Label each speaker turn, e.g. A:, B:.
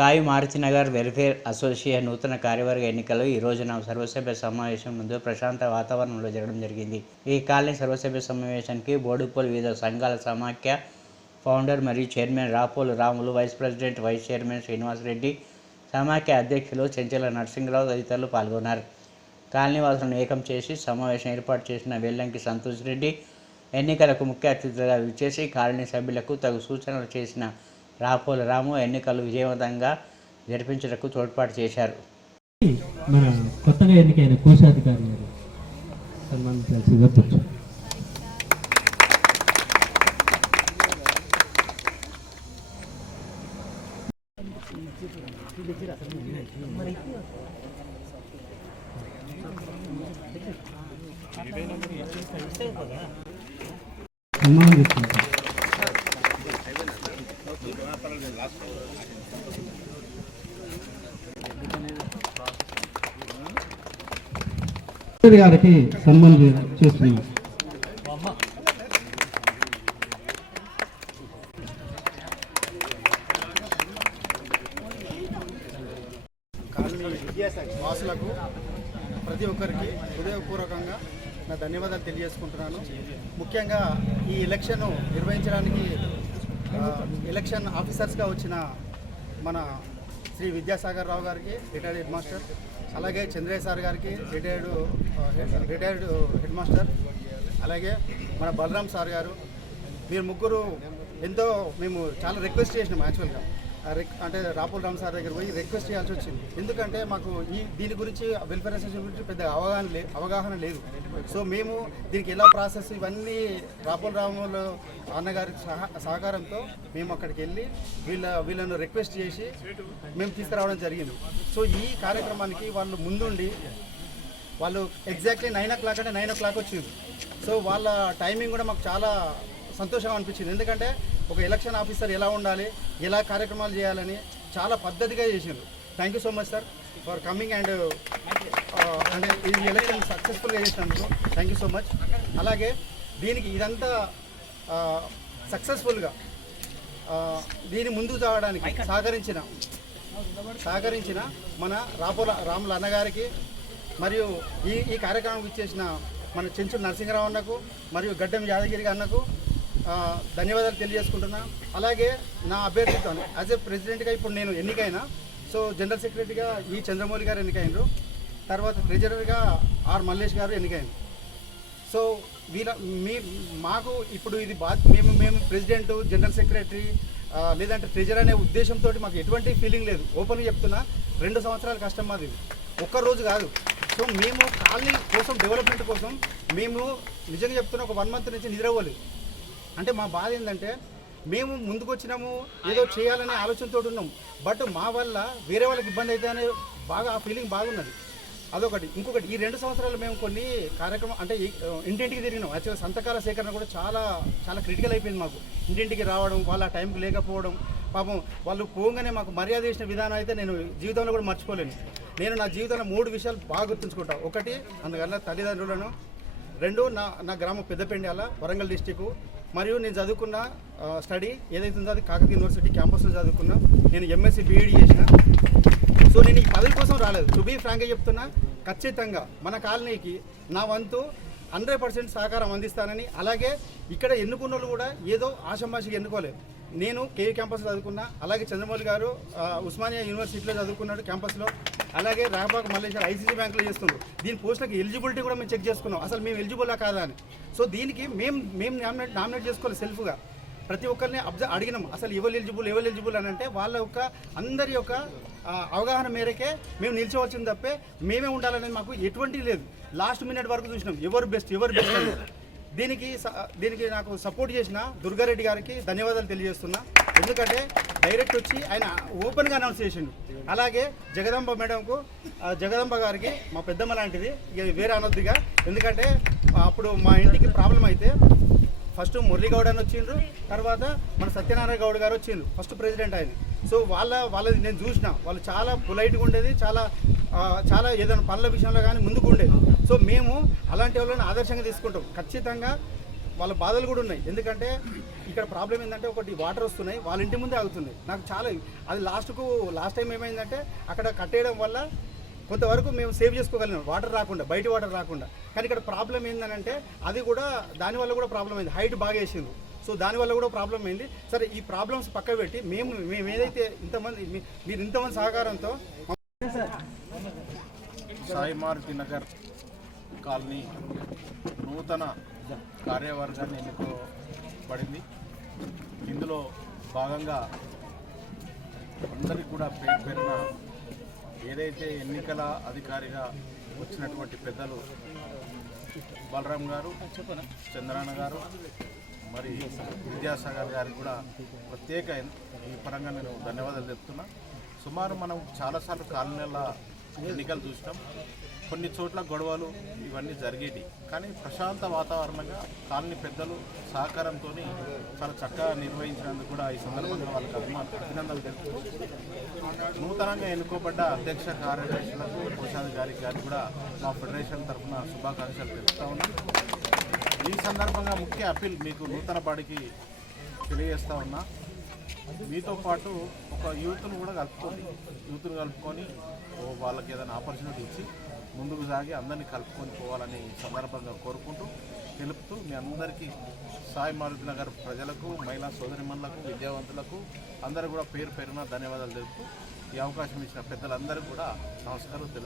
A: Sai Maruthi Nagar welfare association నూతన కార్యవర్గ ఎన్నికలు ఈ రోజున సర్వసభ్య సమావేశం ముందు ప్రశాంత వాతావరణంలో జరగడం జరిగింది. ఈ కాలనీ సర్వసభ్య సమావేశానికి బోడుపోలు వివిధ సంఘాల సమాఖ్య ఫౌండర్ మరియు chairman Rapolu Ramulu vice president vice chairman Srinivasareddy సమాఖ్య అధ్యక్షులు చెంచల నరసింహరావు తదితరులు పాల్గొన్నారు. కాలనీవాసులను ఏకం చేసి సమావేశం ఏర్పాటు చేసిన వెల్లంకి సంతోష్ రెడ్డి ఎన్నికలకు ముఖ్య అతిథులుగా విచ్చేసి కాలనీ సభ్యులకు తగు సూచనలు చేసిన రాపోల రాము ఎన్నికలు విజయవంతంగా జరిపించటకు తోడ్పాటు చేశారు.
B: మన కొత్తగా ఎన్నికైన కోశాధికారి గారు సన్మానం గారికి సన్మానం చేస్తున్నాం.
C: వాసులకు ప్రతి ఒక్కరికి హృదయపూర్వకంగా నా ధన్యవాదాలు తెలియజేసుకుంటున్నాను. ముఖ్యంగా ఈ ఎలక్షన్ నిర్వహించడానికి ఎలక్షన్ ఆఫీసర్స్గా వచ్చిన మన శ్రీ విద్యాసాగర్ రావు గారికి రిటైర్డ్ హెడ్ మాస్టర్ అలాగే చంద్రయ్య సార్ గారికి రిటైర్డ్ రిటైర్డ్ హెడ్ మాస్టర్ అలాగే మన బలరాం సార్ గారు మీరు ముగ్గురు ఎంతో మేము చాలా రిక్వెస్ట్ చేసినాం యాక్చువల్గా అంటే రాపుల్ రామ్ సార్ దగ్గర పోయి రిక్వెస్ట్ చేయాల్సి వచ్చింది. ఎందుకంటే మాకు ఈ దీని గురించి వెల్ఫేర్ అసోసియేషన్ గురించి పెద్ద అవగాహన లే అవగాహన లేదు. సో మేము దీనికి ఎలా ప్రాసెస్ ఇవన్నీ రాపుల్ రాములు అన్నగారి సహా సహకారంతో మేము అక్కడికి వెళ్ళి వీళ్ళ వీళ్ళను రిక్వెస్ట్ చేసి మేము తీసుకురావడం జరిగింది. సో ఈ కార్యక్రమానికి వాళ్ళు ముందుండి వాళ్ళు ఎగ్జాక్ట్లీ నైన్ ఓ క్లాక్ అంటే నైన్ ఓ క్లాక్ వచ్చింది సో వాళ్ళ టైమింగ్ కూడా మాకు చాలా సంతోషంగా అనిపించింది. ఎందుకంటే ఒక ఎలక్షన్ ఆఫీసర్ ఎలా ఉండాలి ఎలా కార్యక్రమాలు చేయాలని చాలా పద్ధతిగా చేసిండ్రు. Thank you so much sir for coming and అంటే ఈ ఎలక్షన్ సక్సెస్ఫుల్గా చేసినందుకు థ్యాంక్ యూ సో మచ్ అలాగే దీనికి ఇదంతా సక్సెస్ఫుల్గా దీని ముందుకు సాగడానికి సహకరించిన సహకరించిన మన రాపోల రాముల అన్నగారికి మరియు ఈ ఈ కార్యక్రమం ఇచ్చేసిన మన చెంచు నరసింహరావు అన్నకు మరియు గడ్డం యాదగిరి అన్నకు ధన్యవాదాలు తెలియజేసుకుంటున్నా. అలాగే నా అభ్యర్థితో యాజ్ ఏ ప్రెసిడెంట్గా ఇప్పుడు నేను ఎన్నికైనా సో జనరల్ సెక్రటరీగా ఈ చంద్రమౌళి గారు ఎన్నికైనరు. తర్వాత ట్రెజరర్గా ఆర్ మల్లేష్ గారు ఎన్నికైనరు. సో వీళ్ళ మీ మాకు ఇప్పుడు ఇది బా మేము మేము ప్రెసిడెంట్ జనరల్ సెక్రటరీ లేదంటే ట్రెజర్ అనే ఉద్దేశంతో మాకు ఎటువంటి ఫీలింగ్ లేదు. ఓపెన్గా చెప్తున్నా రెండు సంవత్సరాల కష్టం మాది ఒక్క రోజు కాదు. సో మేము కాలనీ కోసం డెవలప్మెంట్ కోసం మేము నిజంగా చెప్తున్నా ఒక వన్ మంత్ నుంచి నిద్రపోలేదు. అంటే మా బాధ ఏంటంటే మేము ముందుకు వచ్చినాము ఏదో చేయాలనే ఆలోచనతో ఉన్నాం. బట్ మా వల్ల వేరే వాళ్ళకి ఇబ్బంది అయితే అనే బాగా ఆ ఫీలింగ్ బాగున్నది. అదొకటి. ఇంకొకటి ఈ రెండు సంవత్సరాలు మేము కొన్ని కార్యక్రమం అంటే ఇంటింటికి తిరిగినాం. యాక్చువల్గా సంతకాల సేకరణ కూడా చాలా చాలా క్రిటికల్ అయిపోయింది మాకు. ఇంటింటికి రావడం వాళ్ళ టైంకి లేకపోవడం పాపం వాళ్ళు పోగానే మాకు మర్యాద చేసిన విధానం అయితే నేను జీవితంలో కూడా మర్చిపోలేను. నేను నా జీవితంలో మూడు విషయాలు బాగా గుర్తుంచుకుంటా. ఒకటి అందువల్ల తల్లిదండ్రులను. రెండు నా నా గ్రామం పెద్దపెండ్యాల వరంగల్ డిస్టిక్ మరియు నేను చదువుకున్న స్టడీ ఏదైతే ఉందో అది కాకతీయ యూనివర్సిటీ క్యాంపస్లో చదువుకున్నా. నేను ఎంఎస్సీ బీఈడి చేసిన. సో నేను ఈ పదవి కోసం రాలేదు. టు బీ ఫ్రాంక్గా చెప్తున్నా ఖచ్చితంగా మన కాలనీకి నా వంతు హండ్రెడ్ పర్సెంట్ సహకారం అందిస్తానని అలాగే ఇక్కడ ఎన్నుకున్న వాళ్ళు కూడా ఏదో ఆషమాషిగా ఎన్నుకోలేదు. నేను కేవీ క్యాంపస్ చదువుకున్నా అలాగే చంద్రమౌళి గారు ఉస్మానియా యూనివర్సిటీలో చదువుకున్నాడు క్యాంపస్లో అలాగే రాబాక్ మల్లేశ్వర ఐసీసీ బ్యాంక్లో చేస్తున్నారు దీని పోస్టులకు ఎలిజిబిలిటీ కూడా మేము చెక్ చేసుకున్నాం. అసలు మేము ఎలిజిబుల్లా కాదా అని. సో దీనికి మేము మేము నామినేట్ నామినేట్ చేసుకోవాలి సెల్ఫ్గా. ప్రతి ఒక్కరిని అబ్జర్వ్ అడిగినాం. అసలు ఎవరు ఎలిజిబుల్ ఎవరు ఎలిజిబుల్ అని అంటే వాళ్ళ యొక్క అందరి యొక్క అవగాహన మేరకే మేము నిల్చోవచ్చింది తప్పే మేమే ఉండాలనేది మాకు ఎటువంటి లేదు. లాస్ట్ మినిట్ వరకు చూసినాం. ఎవరు బెస్ట్ ఎవరు బెస్ట్ దీనికి స- దీనికి నాకు సపోర్ట్ చేసిన దుర్గారెడ్డి గారికి ధన్యవాదాలు తెలియజేస్తున్నా. ఎందుకంటే డైరెక్ట్ వచ్చి ఆయన ఓపెన్గా అనౌన్స్ చేసిండు. అలాగే జగదంబ మేడంకు జగదంబ గారికి మా పెద్దమ్మ లాంటిది వేరే అనొద్దుగా. ఎందుకంటే అప్పుడు మా ఇంటికి ప్రాబ్లం అయితే ఫస్ట్ మురళీగౌడ్ అని వచ్చిండ్రు తర్వాత మన సత్యనారాయణ గౌడ్ గారు వచ్చిండ్రు ఫస్ట్ ప్రెసిడెంట్ ఆయన. సో వాళ్ళ వాళ్ళది నేను చూసిన. వాళ్ళు చాలా పొలైట్గా ఉండేది చాలా చాలా ఏదైనా పనుల విషయంలో కానీ ముందుకు ఉండేది. సో మేము అలాంటి వాళ్ళని ఆదర్శంగా తీసుకుంటాం. ఖచ్చితంగా వాళ్ళ బాధలు కూడా ఉన్నాయి. ఎందుకంటే ఇక్కడ ప్రాబ్లం ఏంటంటే ఒకటి వాటర్ వస్తున్నాయి వాళ్ళ ఇంటి ముందే ఆగుతున్నాయి. నాకు చాలా అది లాస్ట్కు లాస్ట్ టైం ఏమైందంటే అక్కడ కట్టేయడం వల్ల కొంతవరకు మేము సేవ్ చేసుకోగలిగినాం వాటర్ రాకుండా బయట వాటర్ రాకుండా. కానీ ఇక్కడ ప్రాబ్లం ఏంటంటే అది కూడా దానివల్ల కూడా ప్రాబ్లం అయింది. హైట్ బాగా వేసింది సో దానివల్ల కూడా ప్రాబ్లం అయింది. సరే ఈ ప్రాబ్లమ్స్ పక్క పెట్టి మేము మేము ఏదైతే ఇంతమంది మీరు ఇంతమంది సహకారంతో
D: సాయి మారుతి నగర్ కాలనీ నూతన కార్యవర్గాన్ని ఎన్నుకోబడింది. ఇందులో భాగంగా అందరికీ కూడా పేరు పేరున ఏదైతే ఎన్నికల అధికారిగా వచ్చినటువంటి పెద్దలు బలరాం గారు చంద్రాన్న గారు మరి విద్యాసాగర్ గారికి కూడా ప్రత్యేక ఈ పరంగా నేను ధన్యవాదాలు చెప్తున్నా. సుమారు మనం చాలాసార్లు కాలనీల ఎన్నికలు చూసినాం. కొన్ని చోట్ల గొడవలు ఇవన్నీ జరిగేవి కానీ ప్రశాంత వాతావరణంగా కాలనీ పెద్దలు సహకారంతో చాలా చక్కగా నిర్వహించినందుకు కూడా ఈ సందర్భంగా వాళ్ళకి అభినందనలు తెలుపుతున్నాం నూతనంగా ఎన్నుకోబడ్డ అధ్యక్ష కార్యదర్శులకు కోశాధికారికి గారికి కూడా మా ఫెడరేషన్ తరఫున శుభాకాంక్షలు తెలుపుతా ఉన్నాం. ఈ సందర్భంగా ముఖ్య అప్పీల్ మీకు నూతన బాడికి తెలియజేస్తా ఉన్నా. మీతో పాటు ఒక యూత్ను కూడా కలుపుకోండి యూత్ను కలుపుకొని వాళ్ళకి ఏదైనా ఆపర్చునిటీ ఇచ్చి ముందుకు సాగి అందరినీ కలుపుకొని పోవాలని సందర్భంగా కోరుకుంటూ తెలుపుతూ మీ అందరికీ సాయి మారుతి నగర్ ప్రజలకు మహిళా సోదరిమణులకు విద్యావంతులకు అందరూ కూడా పేరు పేరున ధన్యవాదాలు తెలుపుతూ ఈ అవకాశం ఇచ్చిన పెద్దలందరూ కూడా నమస్కారం తెలుపు